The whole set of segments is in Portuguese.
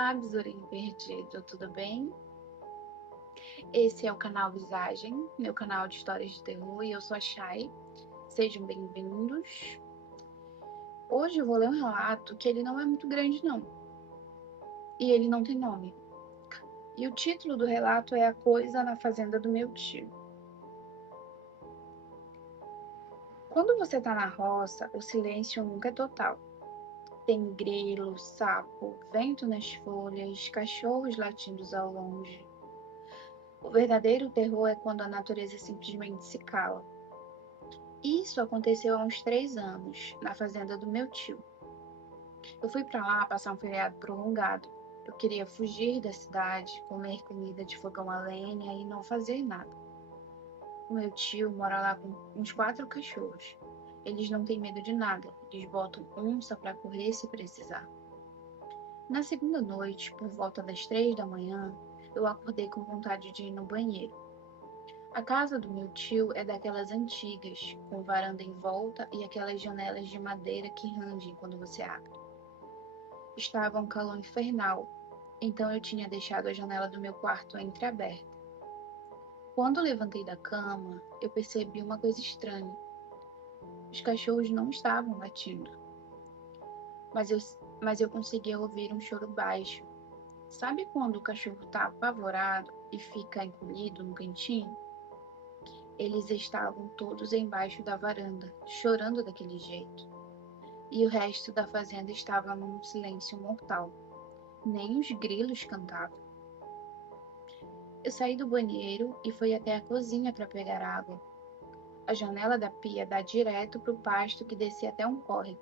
Olá, besourinho perdido, tudo bem? Esse é o canal Visagem, meu canal de histórias de terror, e eu sou a Chay. Sejam bem-vindos. Hoje eu vou ler um relato que ele não é muito grande, não. E ele não tem nome. E o título do relato é A Coisa na Fazenda do Meu Tio. Quando você tá na roça, o silêncio nunca é total. Tem grilo, sapo, vento nas folhas, cachorros latindo ao longe. O verdadeiro terror é quando a natureza simplesmente se cala. Isso aconteceu há uns 3 anos, na fazenda do meu tio. Eu fui para lá passar um feriado prolongado. Eu queria fugir da cidade, comer comida de fogão a lenha e não fazer nada. O meu tio mora lá com uns 4 cachorros. Eles não têm medo de nada, eles botam onça para correr se precisar. Na segunda noite, por volta das 3 da manhã, eu acordei com vontade de ir no banheiro. A casa do meu tio é daquelas antigas, com varanda em volta e aquelas janelas de madeira que rangem quando você abre. Estava um calor infernal, então eu tinha deixado a janela do meu quarto entreaberta. Quando levantei da cama, eu percebi uma coisa estranha. Os cachorros não estavam latindo, mas eu conseguia ouvir um choro baixo. Sabe quando o cachorro está apavorado e fica encolhido no cantinho? Eles estavam todos embaixo da varanda, chorando daquele jeito. E o resto da fazenda estava num silêncio mortal. Nem os grilos cantavam. Eu saí do banheiro e fui até a cozinha para pegar água. A janela da pia dá direto para o pasto que descia até um córrego.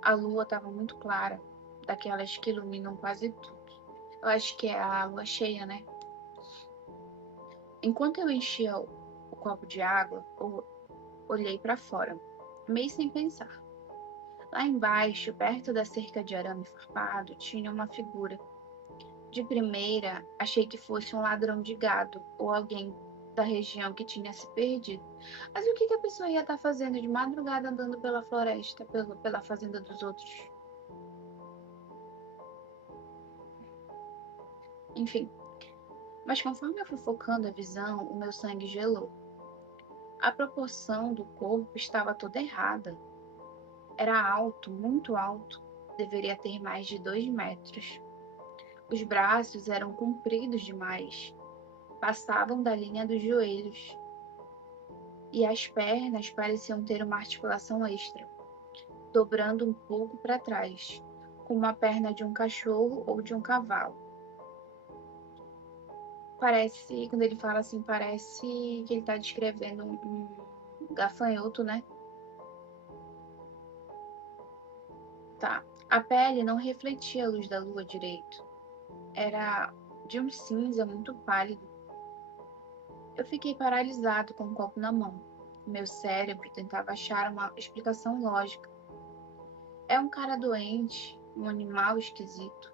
A lua estava muito clara, daquelas que iluminam quase tudo. Eu acho que é a lua cheia, né? Enquanto eu enchia o copo de água, eu olhei para fora, meio sem pensar. Lá embaixo, perto da cerca de arame farpado, tinha uma figura. De primeira, achei que fosse um ladrão de gado ou alguém da região que tinha se perdido. Mas o que a pessoa ia estar fazendo de madrugada andando pela floresta, pela fazenda dos outros? Enfim, mas conforme eu fui focando a visão, o meu sangue gelou. A proporção do corpo estava toda errada. Era alto, muito alto. Deveria ter mais de 2 metros. Os braços eram compridos demais, passavam da linha dos joelhos, e as pernas pareciam ter uma articulação extra, dobrando um pouco para trás, como a perna de um cachorro ou de um cavalo. Parece, quando ele fala assim, parece que ele está descrevendo um gafanhoto, né? Tá. A pele não refletia a luz da lua direito. Era de um cinza muito pálido. Eu fiquei paralisado com o copo na mão. Meu cérebro tentava achar uma explicação lógica. É um cara doente, um animal esquisito.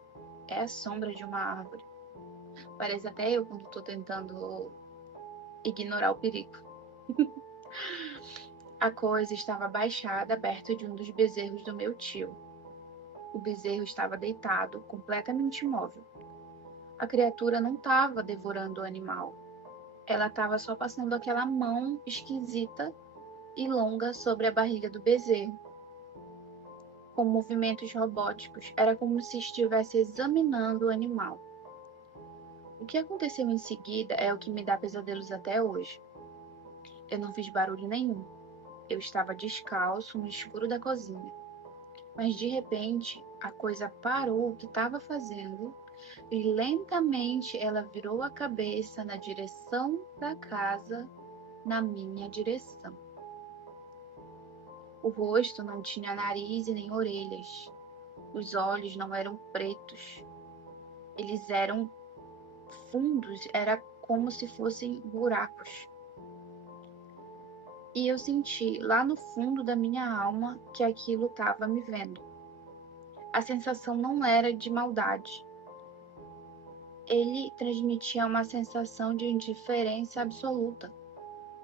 É a sombra de uma árvore. Parece até eu quando estou tentando ignorar o perigo. A coisa estava abaixada perto de um dos bezerros do meu tio. O bezerro estava deitado, completamente imóvel. A criatura não estava devorando o animal. Ela estava só passando aquela mão esquisita e longa sobre a barriga do bezerro, com movimentos robóticos. Era como se estivesse examinando o animal. O que aconteceu em seguida é o que me dá pesadelos até hoje. Eu não fiz barulho nenhum. Eu estava descalço no escuro da cozinha. Mas de repente, a coisa parou o que estava fazendo e lentamente ela virou a cabeça na direção da casa, na minha direção. O rosto não tinha nariz e nem orelhas. Os olhos não eram pretos. Eles eram fundos, era como se fossem buracos. E eu senti lá no fundo da minha alma que aquilo estava me vendo. A sensação não era de maldade. Ele transmitia uma sensação de indiferença absoluta,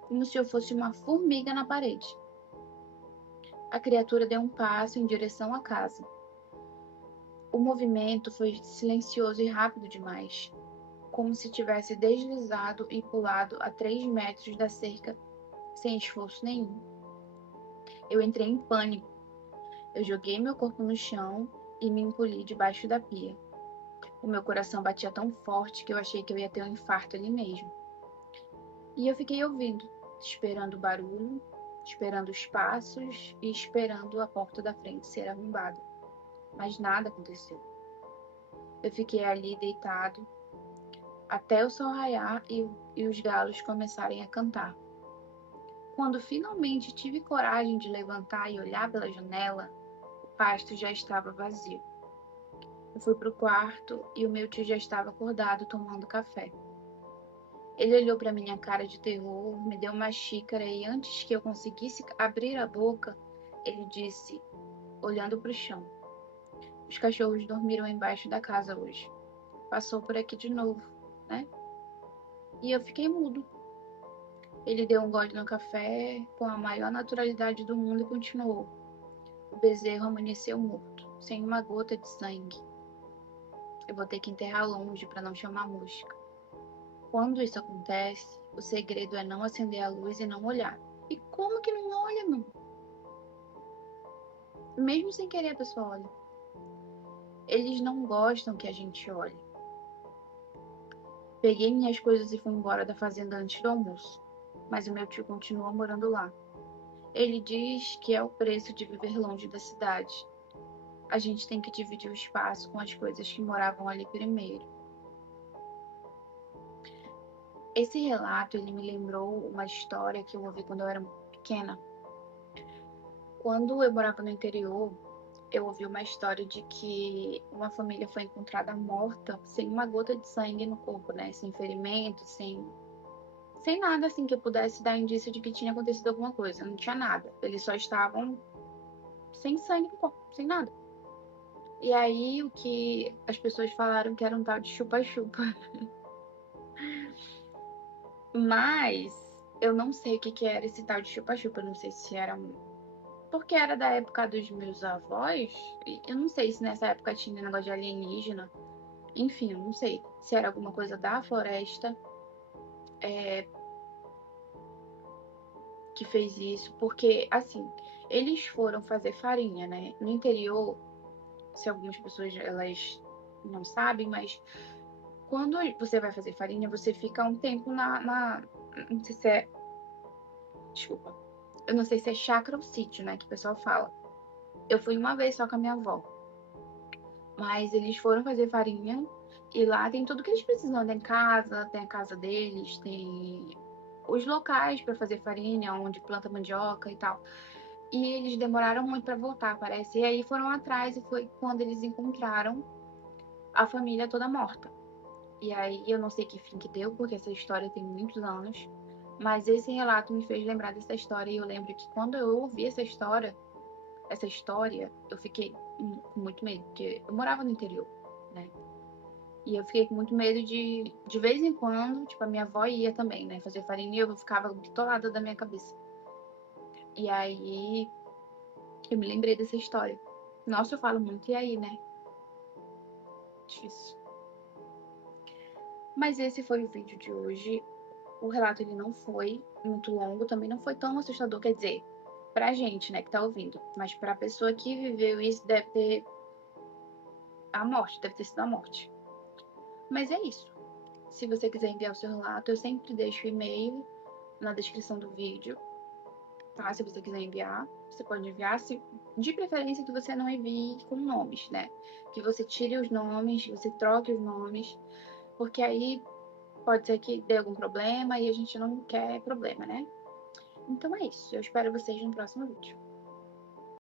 como se eu fosse uma formiga na parede. A criatura deu um passo em direção à casa. O movimento foi silencioso e rápido demais, como se tivesse deslizado e pulado a 3 metros da cerca sem esforço nenhum. Eu entrei em pânico. Eu joguei meu corpo no chão e me encolhi debaixo da pia. O meu coração batia tão forte que eu achei que eu ia ter um infarto ali mesmo. E eu fiquei ouvindo, esperando o barulho, esperando os passos e esperando a porta da frente ser arrombada. Mas nada aconteceu. Eu fiquei ali deitado até o sol raiar e os galos começarem a cantar. Quando finalmente tive coragem de levantar e olhar pela janela, o pasto já estava vazio. Eu fui para o quarto e o meu tio já estava acordado tomando café. Ele olhou para minha cara de terror, me deu uma xícara e antes que eu conseguisse abrir a boca, ele disse, olhando para o chão: Os cachorros dormiram embaixo da casa hoje. Passou por aqui de novo, né? E eu fiquei mudo. Ele deu um gole no café com a maior naturalidade do mundo e continuou. O bezerro amanheceu morto, sem uma gota de sangue. Eu vou ter que enterrar longe para não chamar mosca. Quando isso acontece, o segredo é não acender a luz e não olhar. E como que não olha, mano? Mesmo sem querer, a pessoa olha. Eles não gostam que a gente olhe. Peguei minhas coisas e fui embora da fazenda antes do almoço. Mas o meu tio continua morando lá. Ele diz que é o preço de viver longe da cidade. A gente tem que dividir o espaço com as coisas que moravam ali primeiro. Esse relato, ele me lembrou uma história que eu ouvi quando eu era pequena. Quando eu morava no interior, eu ouvi uma história de que uma família foi encontrada morta, sem uma gota de sangue no corpo, né? Sem ferimento, sem nada assim que pudesse dar indício de que tinha acontecido alguma coisa. Não tinha nada. Eles só estavam sem sangue no corpo, sem nada. E aí o que as pessoas falaram que era um tal de chupa-chupa. Mas eu não sei o que que era esse tal de chupa-chupa. Eu não sei se era porque era da época dos meus avós. E eu não sei se nessa época tinha negócio de alienígena. Enfim, eu não sei se era alguma coisa da floresta que fez isso. Porque, assim, eles foram fazer farinha, né? No interior, se algumas pessoas elas não sabem, mas quando você vai fazer farinha, você fica um tempo não sei se é. Desculpa. Eu não sei se é chácara ou sítio, né? Que o pessoal fala. Eu fui uma vez só com a minha avó. Mas eles foram fazer farinha e lá tem tudo que eles precisam. Tem a casa deles, tem os locais para fazer farinha, onde planta mandioca e tal. E eles demoraram muito para voltar, parece. E aí foram atrás e foi quando eles encontraram a família toda morta. E aí eu não sei que fim que deu, porque essa história tem muitos anos. Mas esse relato me fez lembrar dessa história. E eu lembro que quando eu ouvi essa história, eu fiquei com muito medo, porque eu morava no interior, né? E eu fiquei com muito medo de vez em quando, tipo, a minha avó ia também, né, fazer farinha e eu ficava bitolada da minha cabeça. E aí eu me lembrei dessa história. Nossa, eu falo muito, e aí, né? Difícil. Mas esse foi o vídeo de hoje. O relato ele não foi muito longo, também não foi tão assustador, quer dizer, pra gente, né, que tá ouvindo, mas pra pessoa que viveu isso deve ter a morte, deve ter sido a morte. Mas é isso. Se você quiser enviar o seu relato, eu sempre deixo o e-mail na descrição do vídeo, tá? Se você quiser enviar, você pode enviar, de preferência que você não envie com nomes, né? Que você tire os nomes, que você troque os nomes, porque aí pode ser que dê algum problema e a gente não quer problema, né? Então é isso. Eu espero vocês no próximo vídeo.